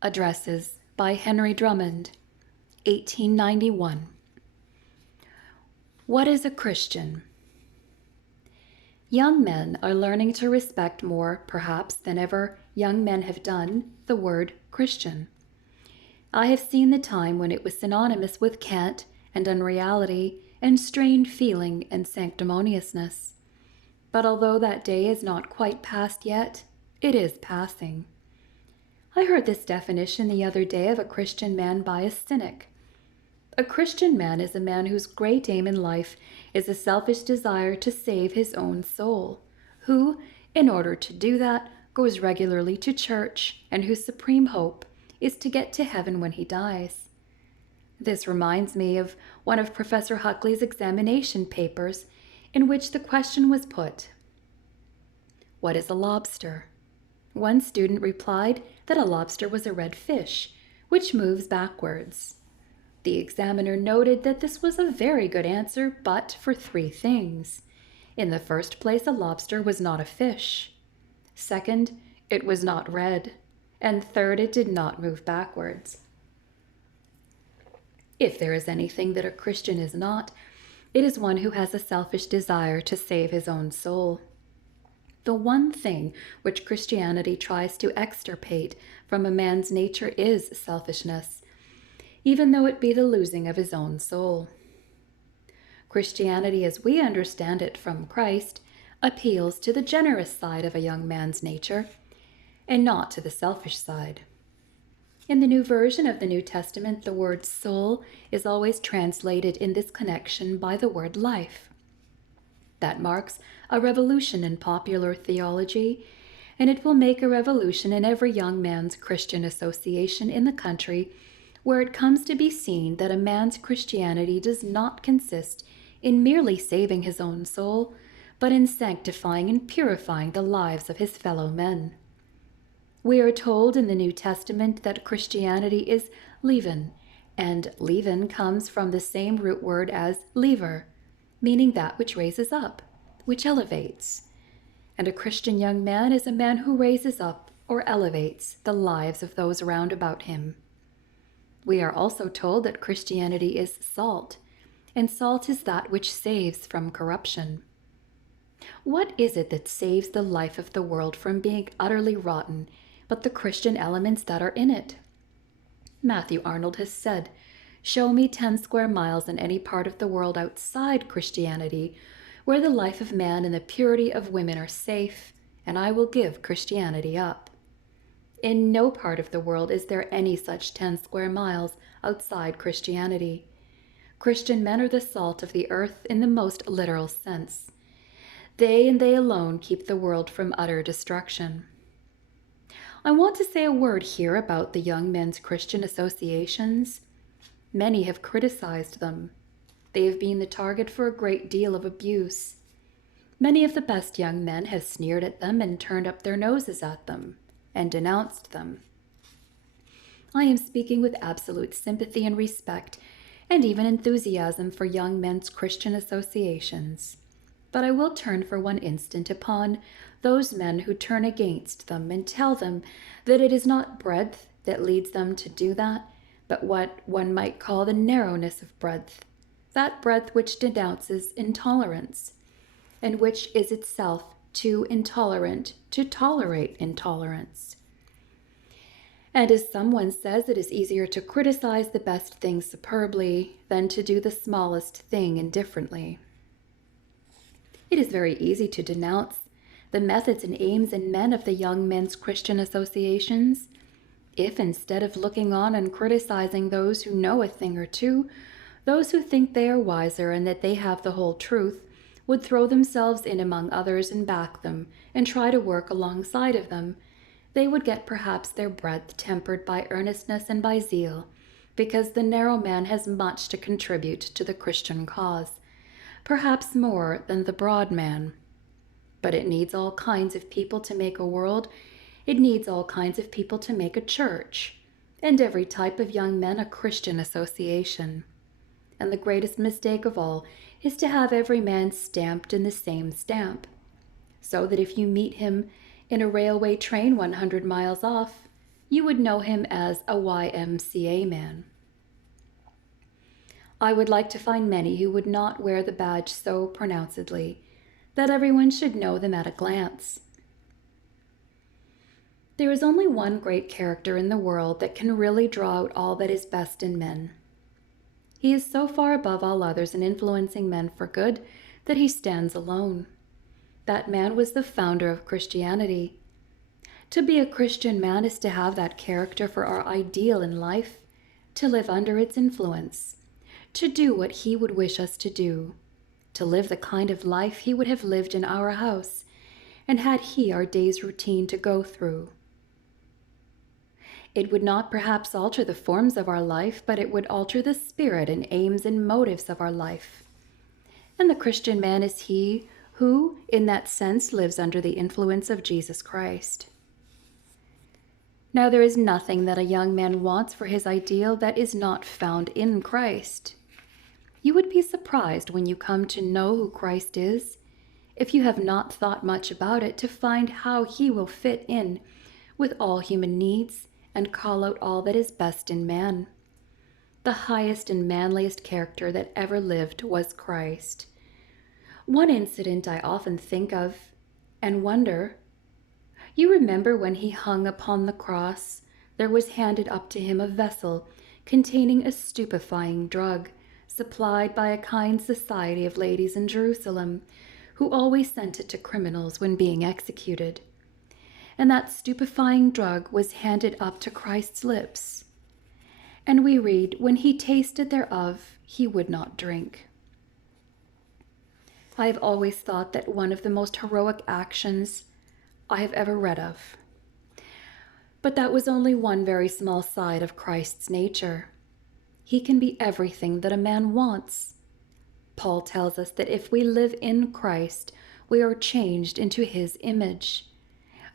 Addresses by Henry Drummond, 1891. What is a Christian? Young men are learning to respect more, perhaps, than ever young men have done, the word Christian. I have seen the time when it was synonymous with cant and unreality and strained feeling and sanctimoniousness. But although that day is not quite past yet, it is passing. I heard this definition the other day of a Christian man by a cynic. A Christian man is a man whose great aim in life is a selfish desire to save his own soul, who, in order to do that, goes regularly to church, and whose supreme hope is to get to heaven when he dies. This reminds me of one of Professor Huckley's examination papers, in which the question was put, "What is a lobster?" One student replied that a lobster was a red fish, which moves backwards. The examiner noted that this was a very good answer, but for three things. In the first place, a lobster was not a fish. Second, it was not red. And third, it did not move backwards. If there is anything that a Christian is not, it is one who has a selfish desire to save his own soul. The one thing which Christianity tries to extirpate from a man's nature is selfishness, even though it be the losing of his own soul. Christianity, as we understand it from Christ, appeals to the generous side of a young man's nature, and not to the selfish side. In the New Version of the New Testament, the word soul is always translated in this connection by the word life. That marks a revolution in popular theology, and it will make a revolution in every young man's Christian association in the country, where it comes to be seen that a man's Christianity does not consist in merely saving his own soul, but in sanctifying and purifying the lives of his fellow men. We are told in the New Testament that Christianity is leaven, and leaven comes from the same root word as lever, meaning that which raises up, which elevates. And a Christian young man is a man who raises up or elevates the lives of those round about him. We are also told that Christianity is salt, and salt is that which saves from corruption. What is it that saves the life of the world from being utterly rotten, but the Christian elements that are in it? Matthew Arnold has said, "Show me 10 square miles in any part of the world outside Christianity where the life of man and the purity of women are safe, and I will give Christianity up." In no part of the world is there any such 10 square miles outside Christianity. Christian men are the salt of the earth in the most literal sense. They and they alone keep the world from utter destruction. I want to say a word here about the young men's Christian associations. Many have criticized them. They have been the target for a great deal of abuse. Many of the best young men have sneered at them and turned up their noses at them and denounced them. I am speaking with absolute sympathy and respect and even enthusiasm for young men's Christian associations. But I will turn for one instant upon those men who turn against them and tell them that it is not breadth that leads them to do that, but what one might call the narrowness of breadth, that breadth which denounces intolerance, and which is itself too intolerant to tolerate intolerance. And as someone says, it is easier to criticize the best thing superbly than to do the smallest thing indifferently. It is very easy to denounce the methods and aims and men of the young men's Christian associations, if instead of looking on and criticizing those who know a thing or two, those who think they are wiser and that they have the whole truth, would throw themselves in among others and back them and try to work alongside of them, they would get perhaps their breadth tempered by earnestness and by zeal, because the narrow man has much to contribute to the Christian cause, perhaps more than the broad man. But it needs all kinds of people to make a world. It needs all kinds of people to make a church, and every type of young men a Christian association. And the greatest mistake of all is to have every man stamped in the same stamp, so that if you meet him in a railway train 100 miles off, You would know him as a YMCA man. I would like to find many who would not wear the badge so pronouncedly that everyone should know them at a glance. There is only one great character in the world that can really draw out all that is best in men. He is so far above all others in influencing men for good that he stands alone. That man was the founder of Christianity. To be a Christian man is to have that character for our ideal in life, to live under its influence, to do what he would wish us to do, to live the kind of life he would have lived in our house, and had he our day's routine to go through. It would not perhaps alter the forms of our life, but it would alter the spirit and aims and motives of our life. And the Christian man is he who, in that sense, lives under the influence of Jesus Christ. Now, there is nothing that a young man wants for his ideal that is not found in Christ. You would be surprised when you come to know who Christ is, if you have not thought much about it, to find how he will fit in with all human needs and call out all that is best in man. The highest and manliest character that ever lived was Christ. One incident I often think of and wonder. You remember when he hung upon the cross, there was handed up to him a vessel containing a stupefying drug, supplied by a kind society of ladies in Jerusalem, who always sent it to criminals when being executed. And that stupefying drug was handed up to Christ's lips. And we read, when he tasted thereof, he would not drink. I have always thought that one of the most heroic actions I have ever read of. But that was only one very small side of Christ's nature. He can be everything that a man wants. Paul tells us that if we live in Christ, we are changed into his image.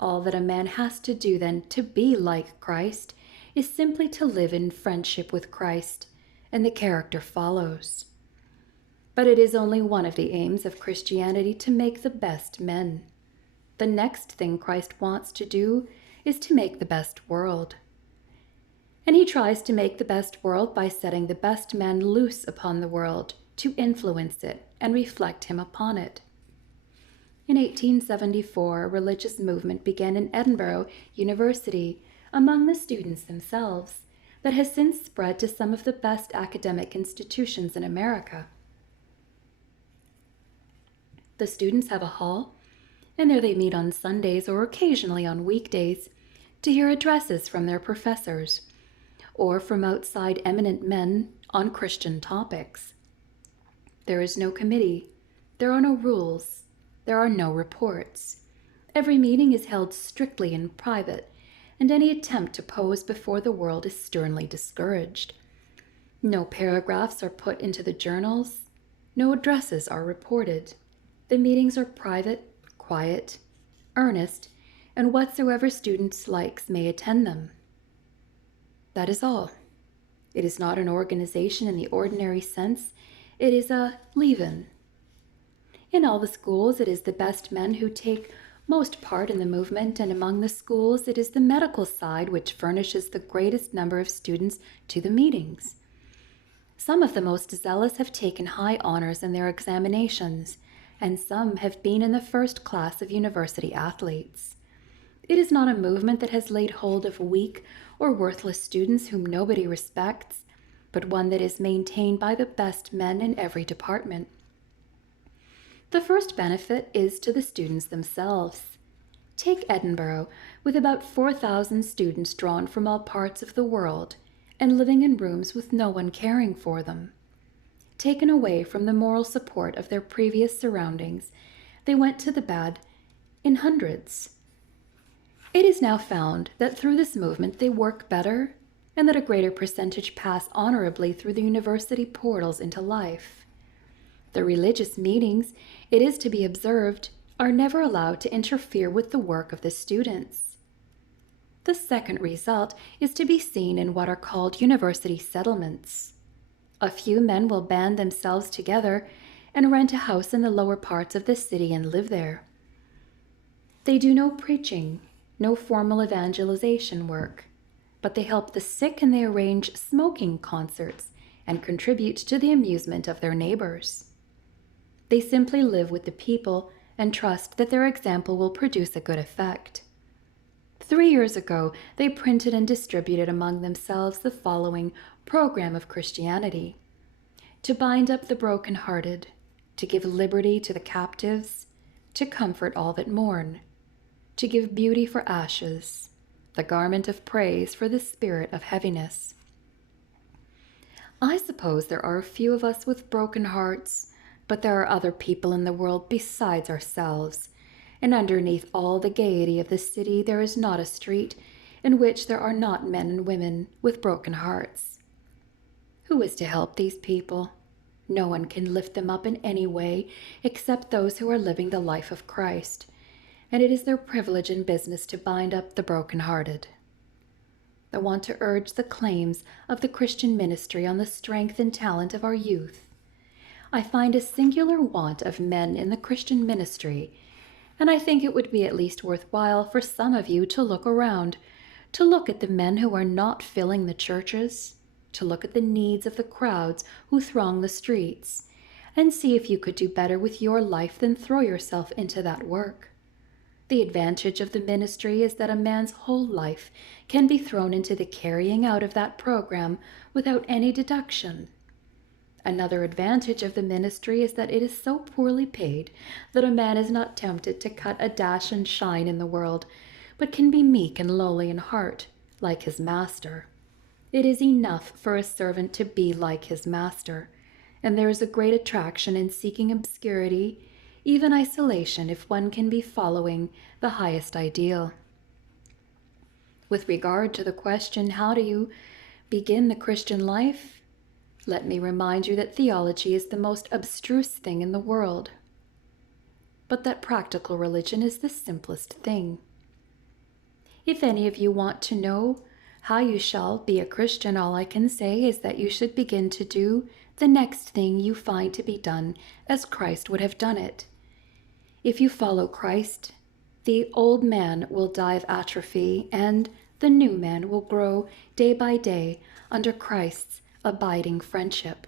All that a man has to do then to be like Christ is simply to live in friendship with Christ, and the character follows. But it is only one of the aims of Christianity to make the best men. The next thing Christ wants to do is to make the best world. And he tries to make the best world by setting the best man loose upon the world to influence it and reflect him upon it. In 1874, a religious movement began in Edinburgh University among the students themselves that has since spread to some of the best academic institutions in America. The students have a hall, and there they meet on Sundays or occasionally on weekdays to hear addresses from their professors or from outside eminent men on Christian topics. There is no committee. There are no rules. There are no reports. Every meeting is held strictly in private, and any attempt to pose before the world is sternly discouraged. No paragraphs are put into the journals. No addresses are reported. The meetings are private, quiet, earnest, and whatsoever students likes may attend them. That is all. It is not an organization in the ordinary sense. It is a leaven. In all the schools, it is the best men who take most part in the movement, and among the schools, it is the medical side which furnishes the greatest number of students to the meetings. Some of the most zealous have taken high honors in their examinations, and some have been in the first class of university athletes. It is not a movement that has laid hold of weak or worthless students whom nobody respects, but one that is maintained by the best men in every department. The first benefit is to the students themselves. Take Edinburgh, with about 4,000 students drawn from all parts of the world and living in rooms with no one caring for them. Taken away from the moral support of their previous surroundings, they went to the bad in hundreds. It is now found that through this movement they work better and that a greater percentage pass honorably through the university portals into life. The religious meetings, it is to be observed, are never allowed to interfere with the work of the students. The second result is to be seen in what are called university settlements. A few men will band themselves together and rent a house in the lower parts of the city and live there. They do no preaching, no formal evangelization work. but they help the sick and they arrange smoking concerts and contribute to the amusement of their neighbors. They simply live with the people and trust that their example will produce a good effect. 3 years ago, they printed and distributed among themselves the following program of Christianity: to bind up the brokenhearted, to give liberty to the captives, to comfort all that mourn, to give beauty for ashes, the garment of praise for the spirit of heaviness. I suppose there are a few of us with broken hearts, but there are other people in the world besides ourselves, and underneath all the gaiety of the city there is not a street in which there are not men and women with broken hearts. Who is to help these people? No one can lift them up in any way except those who are living the life of Christ, and it is their privilege and business to bind up the brokenhearted. I want to urge the claims of the Christian ministry on the strength and talent of our youth. I find a singular want of men in the Christian ministry, and I think it would be at least worthwhile for some of you to look around, to look at the men who are not filling the churches, to look at the needs of the crowds who throng the streets, and see if you could do better with your life than throw yourself into that work. The advantage of the ministry is that a man's whole life can be thrown into the carrying out of that program without any deduction. Another advantage of the ministry is that it is so poorly paid that a man is not tempted to cut a dash and shine in the world, but can be meek and lowly in heart, like his master. It is enough for a servant to be like his master, and there is a great attraction in seeking obscurity, even isolation, if one can be following the highest ideal. With regard to the question, how do you begin the Christian life? Let me remind you that theology is the most abstruse thing in the world, but that practical religion is the simplest thing. If any of you want to know how you shall be a Christian, all I can say is that you should begin to do the next thing you find to be done as Christ would have done it. If you follow Christ, the old man will die of atrophy, and the new man will grow day by day under Christ's abiding friendship.